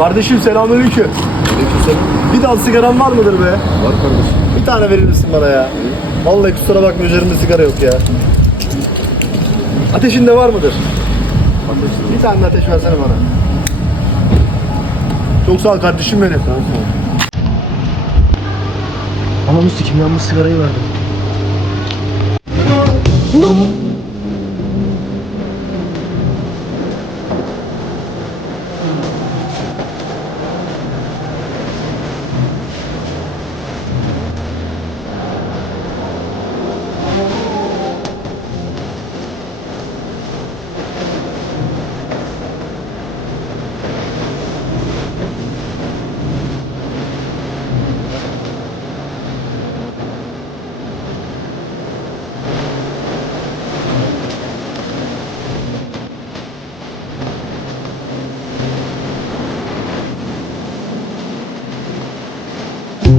Kardeşim selamünaleyküm. Aleykümselam. Bir dal sigaran var mıdır be? Var kardeşim. Bir tane verir misin bana ya? Vallahi kusura bakma üzerimde sigara yok ya. Ateşin de var mıdır? Ateşli. Bir tane de ateş versene bana. Çok sağ ol kardeşim benim. Tamam. Ananı sikim yanmış sigarayı verdim.